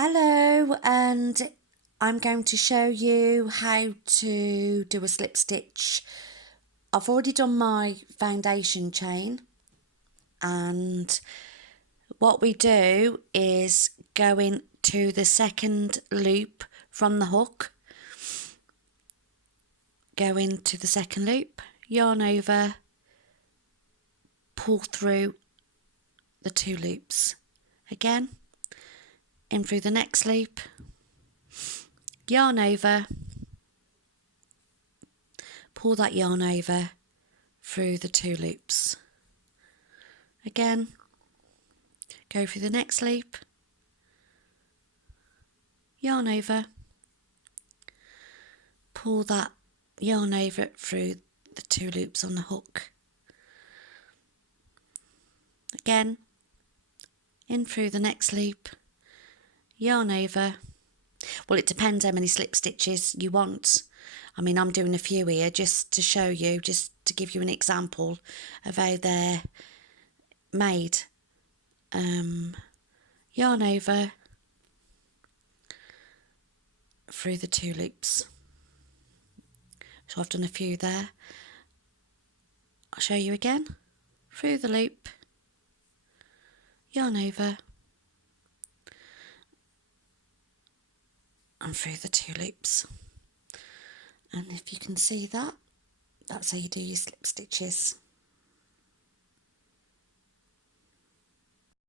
Hello, and I'm going to show you how to do a slip stitch. I've already done my foundation chain, and what we do is go into the second loop from the hook, go into the second loop, yarn over, pull through the two loops again, in through the next loop, yarn over, pull that yarn over through the two loops again, go through the next loop, yarn over, pull that yarn over through the two loops on the hook again, in through the next loop, yarn over. Well, it depends how many slip stitches you want. I mean, I'm doing a few here just to show you, just to give you an example of how they're made. Yarn over through the two loops. So I've done a few there. I'll show you again. Through the loop, yarn over, and through the two loops. And if you can see that, that's how you do your slip stitches.